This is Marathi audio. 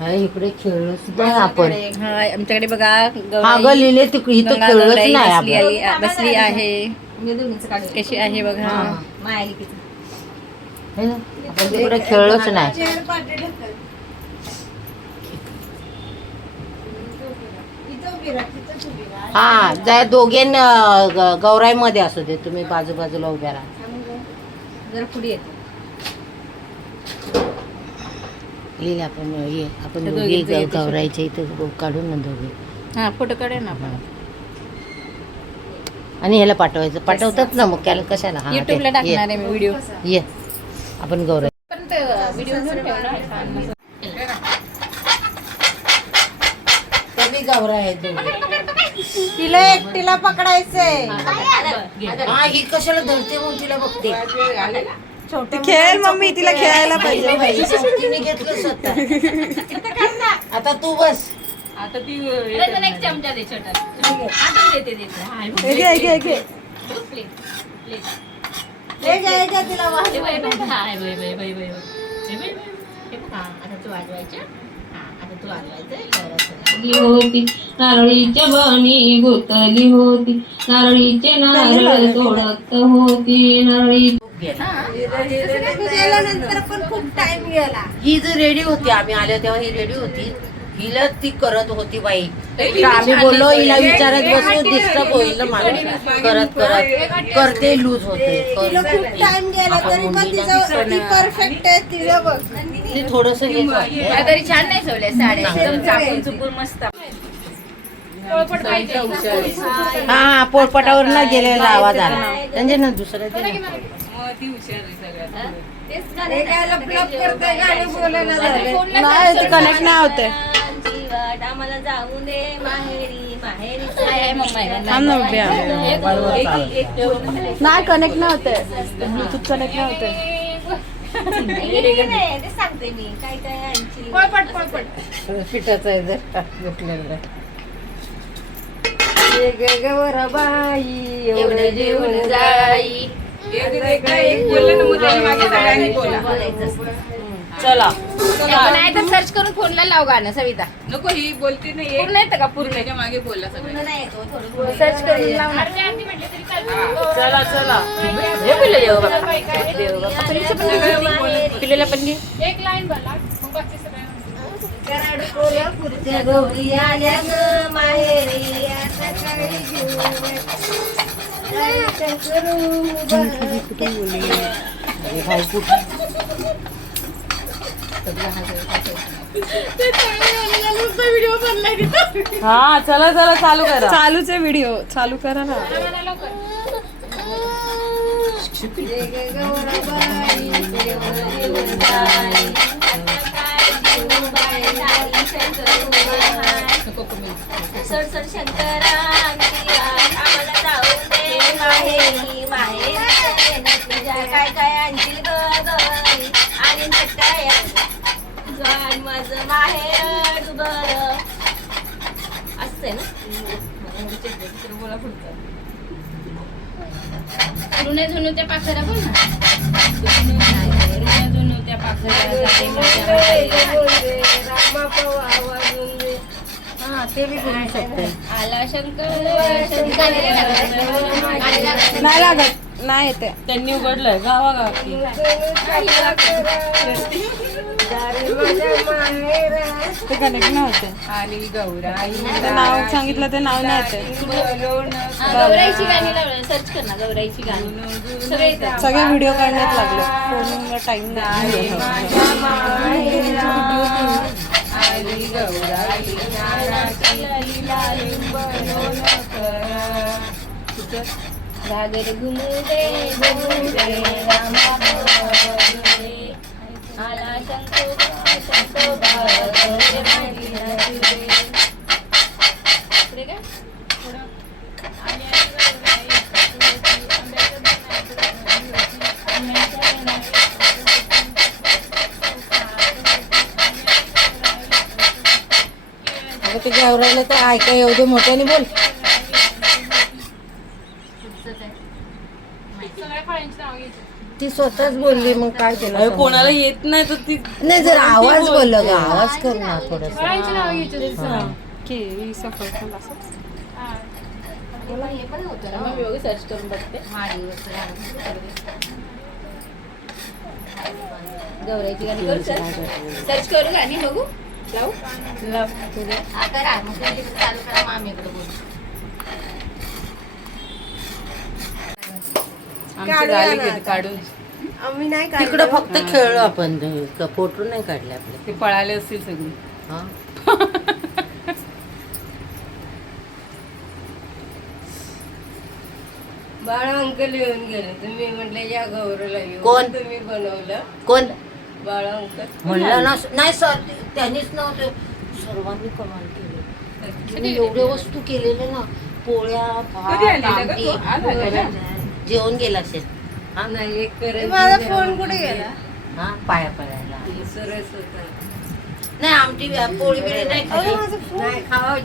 हा इकडे खेळलो सुद्धा नाही आपण. हा आमच्याकडे बघा हा गौराई- ग लिहिले तिकडे इथं गंगा खेळलोच गौराई नाही बसली आपण. आली- बसली आहे. कशी आहे बघा. हा. हे ना, आपण तिकडे खेळलोच नाही. हा जा दोघे गौराई मध्ये असू दे तुम्ही बाजू बाजूला उभ्या राहा. जरा पुढे येते. लिहिले आपण ये आपण दोघे दोघींचं इथे काढून ना दोघे. हा फोटो काढे ना आपण. आणि ह्याला पाठवायचं. पाठवतात ना मग त्याला कशाला? हा युट्यूबला टाकणार आहे मी व्हिडिओ. ये. आपण पण व्हिडिओ. कमी आहे दोघे. तिला एकटीला पकडायचंय. हा ही कशाला धरते मग तिला बघते. खेळ मम्मी तिला खेळायला पाहिजे बाई, तिने घेतलं स्वतः. आता तू बस. त्याचा एक चमचा दे छोटा. आता देते देते. घे, आता तू आता तू होती. नारळीच्या बनी गुतली होती. नारळीचे नारळ तोडत होती. नारळी गेल्यानंतर पण खूप टाइम गेला. ही जी रेडी होती आम्ही आलो तेव्हा ही रेडी होती. हिला ती करत होती बाई. आम्ही बोललो हिला विचारत बसू डिस्टर्ब होईल माणूस. करत करत. करते लूज होते. तिला खूप करते. टाइम गेला आपण तरी पण मुलीला तिचं ती परफेक्ट आहे तिला बघ. ती थोडस तरी छान नाही चुपून मस्त. हा पोळपटावर न गेलेला आवाज आला. म्हणजे ना दुसरं ते ना. हे? काय लपलप करते गाणी बोलायला झाले नाही, ते कनेक्ट नाही होते आम्हाला जाऊ दे माहेरी माहेरी. नाही कनेक्ट नाही. होते ब्लूटूथ कनेक्ट नाही होते ते सांगते मी. काय काय आणखी? पिठाचं आहे जर घेतलेलं. बाई एवढं जेवण जाई. चला. नाही तर सर्च करून फोनला लाव गाणं सविता. नको ही बोलते नाही पूर्ण येतं का पूर्ण? मागे बोलला सगळं. सर्च करून लावणार चला चला. हे बोललं पण घे. पण घे. कोल्हापूरच्या गौरी आल्या माहेरी हा चला चला चालू करा. चालूच आहे व्हिडिओ चालू करा ना. सर सर शंकरा. असते ना बोला पुढचं ऋणे झुनू त्या पाखरा बोल ना. ऋणे झुनू त्या पाखरा जाते हा ते बी बोलू शकते. आला शंकर शंकर नाही लागत नाही येते. त्यांनी उघडलंय गावा ते कनेक्ट नाही होते आली गौराई ते नाव सांगितलं ते नाव गौराईची गाणी लावलं. सर्च कर ना गौराईची गाणी. सगळे येतात. सगळे व्हिडिओ काढण्यात लागले. फोनला टाइम नाही. आली गौराई घागर घुमू दे घुमू दे रामा दे. आला शंकोबा शंकोबा गौरे माझी नाचू पुढे काय? पुढं. अगं ते गावरायला तर ऐका एवढे मोठ्याने बोल पुढचं काय? ती स्वतःच बोलली मग काय केलं कोणाला येत नाही तर ती नाही जर आवाज बोललं ग आवाज कर ना थोडस. केळी सफरचंद असं मग मी सर्च करून बघते. गौराईची गाणी करू सर्च सर्च करू गाली काढून. आम्ही नाही तिकडं फक्त खेळलो आपण फोटो नाही काढले आपले. ते पळाले असतील सगळी. हा? बाळ अंकल येऊन गेले. तुम्ही म्हटलं या गौरवला येऊ कोण? तुम्ही बनवलं. कोण? बाळ अंकल. म्हणलं ना नाही सर त्यांनीच नव्हते. सर्वांनी कमाल केली. तुम्ही एवढे वस्तू केलेले ना पोळ्या कधी भात आलेला का आमटी तो? आज आलेला? जेवण गेला असेल. हा नाही एक माझा. फोन कुठे गेला? हा पाया पडायला. सरस होता. नाही आमटी पोळी बिळी नाही खाल्ली. नाही खावा.